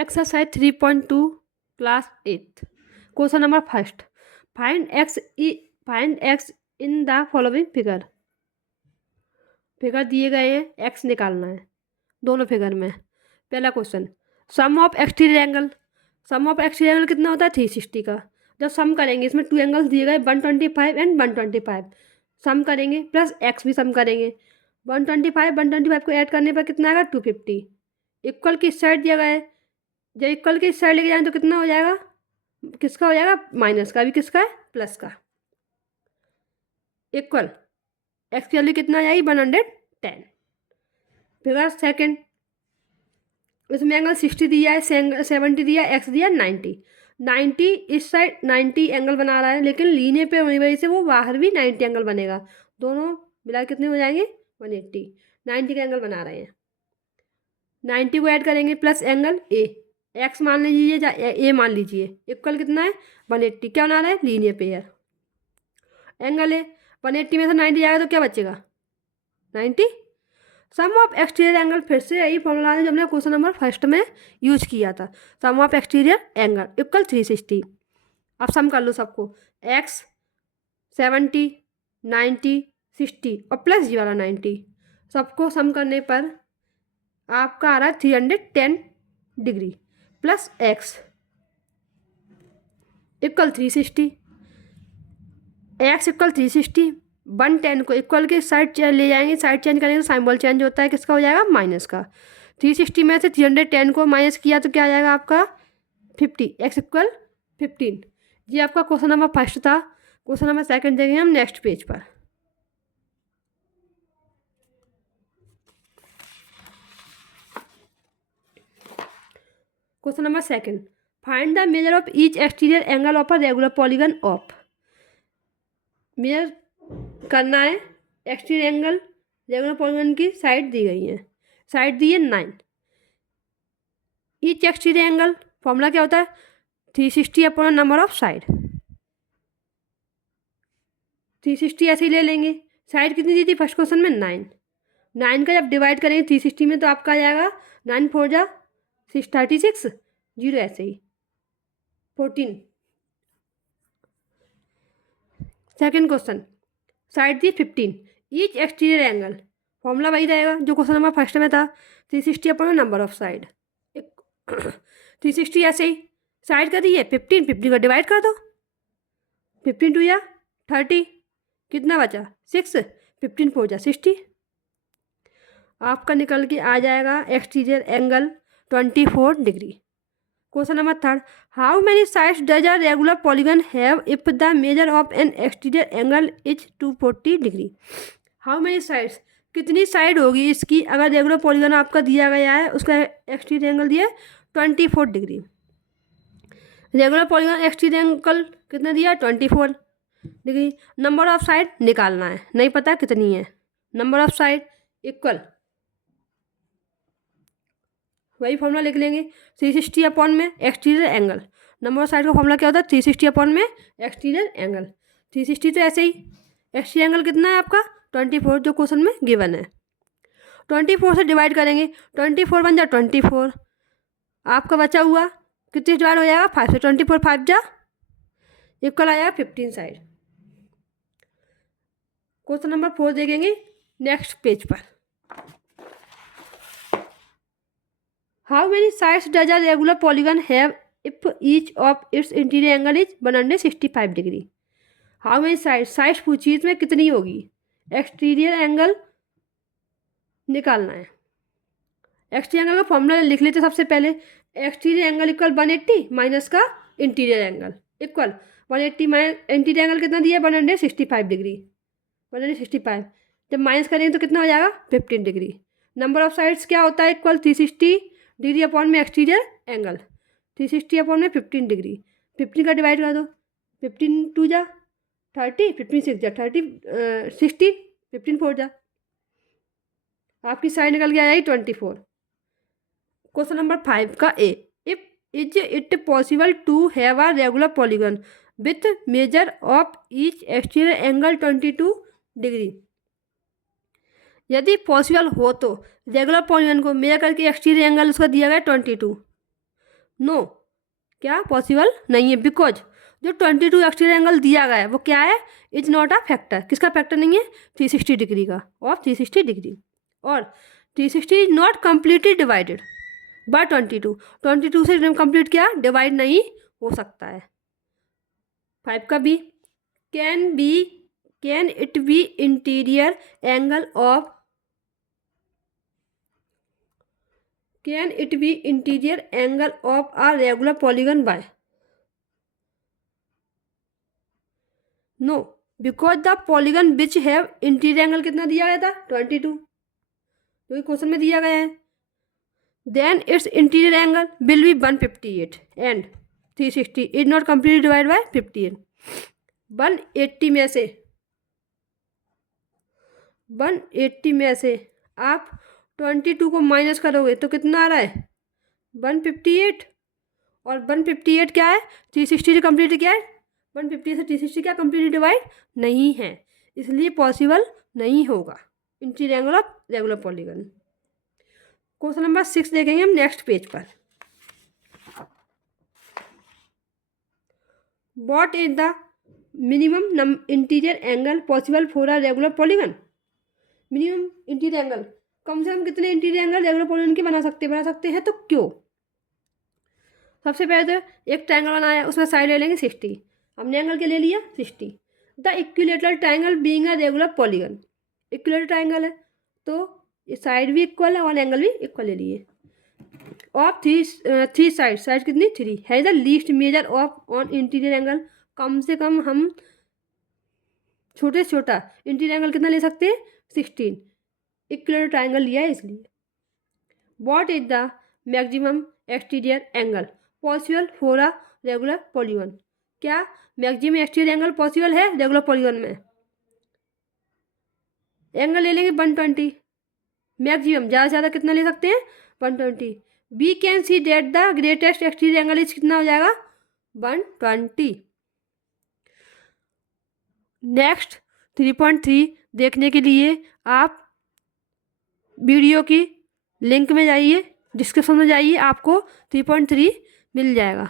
Exercise 3.2 class 8 question number first find x in the following figure। Figure दिए गए हैं, x निकालना है दोनों फिगर में। पहला question sum of exterior angle. Sum of exterior angle कितना होता है 360 का। जब सम करेंगे इसमें टू एंगल्स दिए गए 125 एंड 125 सम करेंगे प्लस x भी सम करेंगे। 125 को ऐड करने पर कितना आएगा 250। इक्वल की साइड दिया गया है, जब इक्वल की साइड लेके जाएं तो कितना हो जाएगा, किसका हो जाएगा माइनस का, अभी किसका है प्लस का। इक्वल एक्स की वैल्यू कितना आ जाएगी 110। फिगर सेकंड इसमें एंगल 60 दिया है, 70 दिया, एक्स दिया 90 इस साइड 90 एंगल बना रहा है, लेकिन लीने पे होने वजह से वो बाहर भी 90 एंगल बनेगा। दोनों मिला कितने हो जाएंगे 180। 90 का एंगल बना रहे हैं, 90 को ऐड करेंगे प्लस एंगल ए, एक्स मान लीजिए या ए मान लीजिए। इक्वल कितना है 180। क्या बना रहा है लीनियर पेयर। एंगल ए 180 में से 90 जाएगा तो क्या बचेगा 90। सम ऑफ एक्सटीरियर एंगल फिर से यही फॉर्मूला है जो हमने क्वेश्चन नंबर फर्स्ट में यूज किया था। सम ऑफ एक्सटीरियर एंगल इक्वल 360। अब सम कर लो सबको, एक्स 70 90 60 और प्लस जी वाला 90, सबको सम करने पर आपका आ रहा है 310 degree plus x equal 360। X equal 360 110 को इक्वल के साइड ले जाएंगे, साइड चेंज करेंगे तो साइम्बल चेंज होता है, किसका हो जाएगा माइनस का। 360 में से 310 को माइनस किया तो क्या आ जाएगा आपका 50। X equal 15। ये आपका क्वेश्चन नंबर फर्स्ट था। क्वेश्चन नंबर सेकंड देखेंगे हम नेक्स्ट पेज पर। Question number second find the measure of each exterior angle of a regular polygon of. Measure करना है एक्सटीरियर एंगल रेगुलर पॉलीगन की साइड दी गई है, साइड दी है 9। ईच एक्सटीरियर एंगल फॉर्मूला क्या होता है 360 अपॉन नंबर ऑफ साइड। 360 ऐसे ही ले लेंगे, साइड कितनी दी थी फर्स्ट क्वेश्चन में 9 का जब डिवाइड करेंगे 360 में तो आपका आ जाएगा 9 4 जा 36 जीरो ऐसे ही 14। सेकेंड क्वेश्चन साइड दी 15। ईच एक्सटीरियर एंगल फॉर्मूला वही रहेगा जो क्वेश्चन नंबर फर्स्ट में था 360 अपॉन नंबर ऑफ साइड। 360 ऐसे ही साइड का दी है 15 का डिवाइड कर दो, 15 2 या 30 कितना बचा 6, 15 4 जा 60। आपका निकल के आ जाएगा exterior angle 24 degree. Question number third how many sides does a regular polygon have if the measure of N exterior angle is 240 degree. How many sides कितनी साइड होगी इसकी अगर रेगुलर पॉलीगन आपका दिया गया है, उसका एक्सटीरियर एंगल दिया है 24 degree. Regular polygon exterior angle कितना दिया 24 डिग्री। नंबर ऑफ साइड निकालना है, नहीं पता कितनी है। नंबर ऑफ साइड इक्वल वही फॉर्मूला लिख लेंगे 360 अपॉन में exterior angle. Number of side का फॉर्मूला क्या होता है 360 अपॉन में एक्सटीरियर एंगल। 360 तो ऐसे ही एक्सटीरियर एंगल कितना है आपका 24 जो क्वेश्चन में गिवन है। 24 से डिवाइड करेंगे 24 बन जा 24, आपका बचा हुआ कितने डिवाइड हो जाएगा 5 से 24 5 जा इक्वल आ जाएगा 15 साइड। क्वेश्चन नंबर 4 देखेंगे नेक्स्ट पेज पर। How many sides does a regular polygon have if each of its interior angle is 165 degree. How many sides पूछी इसमें कितनी होगी, एक्सटीरियर एंगल निकालना है। एक्सटीरियर एंगल का फॉर्मूला लिख लेते सबसे पहले। एक्सटीरियर एंगल इक्वल 180 माइनस का interior angle equal 180 minus interior angle कितना दिया 165 डिग्री। 165 जब माइनस करेंगे तो कितना हो जाएगा 15 डिग्री। नंबर ऑफ साइड्स क्या होता है इक्वल 360 डिग्री अपॉन में एक्सटीरियर एंगल। 360 अपॉन में 15 डिग्री, 15 का डिवाइड कर दो 15 2 जा 30, 15 6 जा 30 60, 15 4 जा आपकी साइड निकल के आ जाएगी 24। क्वेश्चन नंबर 5 का A if is it possible to have a regular polygon with measure of each exterior angle 22 degree. यदि पॉसिबल हो तो रेगुलर पॉलीगन को मेजर करके एक्सटीरियर एंगल उसका दिया गया 22। नो, क्या पॉसिबल नहीं है, बिकॉज जो 22 एक्सटीरियर एंगल दिया गया है वो क्या है, इज नॉट अ फैक्टर। किसका फैक्टर नहीं है, 360 डिग्री का, ऑफ 360 डिग्री। और 360 is not completely divided by 22, 22 से कंप्लीट क्या डिवाइड नहीं हो सकता है। 5 का B, can it be interior angle of, can it be interior angle of a regular polygon by, no, because the polygon which have interior angle कितना दिया गया था 22, जो कि क्वेश्चन में दिया गया है। Then it's interior angle will be 158 and 360 is not completely divide by 58। 180 में से 180 में से आप 22 को माइनस करोगे तो कितना आ रहा है 158, और 158 क्या है 360 से कम्प्लीट क्या है 150 से 360 क्या कम्प्लीटली डिवाइड नहीं है, इसलिए पॉसिबल नहीं होगा interior angle of regular polygon. Question number 6 देखेंगे हम नेक्स्ट पेज पर। What is the minimum interior angle possible for a regular polygon. Minimum interior angle, कम से कम कितने इंटीरियर एंगल रेगुलर पॉलीगन के बना सकते हैं, तो क्यों। सबसे पहले तो एक ट्रायंगल बनाया, उसमें साइड ले लेंगे 60, हमने एंगल के ले लिया 60। The equilateral triangle being a regular polygon, equilateral triangle है तो ये साइड भी इक्वल है और एंगल भी इक्वल ले लिए। ऑफ थ्री साइड कितनी 3 है the least measure of on interior angle, कम से कम हम छोटे से छोटा इंटीरियर एंगल कितना ले सकते हैं 16, इक्विलेटरल ट्रायंगल लिया है इसलिए। What is the maximum exterior angle possible for a regular polygon, क्या मैक्सिमम एक्सटीरियर एंगल पॉसिबल है रेगुलर पॉलीगन में। एंगल ले लेंगे 120, मैक्सिमम ज़्यादा से ज़्यादा कितना ले सकते हैं 120। We can see that the greatest exterior angle is कितना हो जाएगा 120। नेक्स्ट 3.3 देखने के लिए आप वीडियो की लिंक में जाइए, डिस्क्रिप्शन में जाइए, आपको 3.3 मिल जाएगा।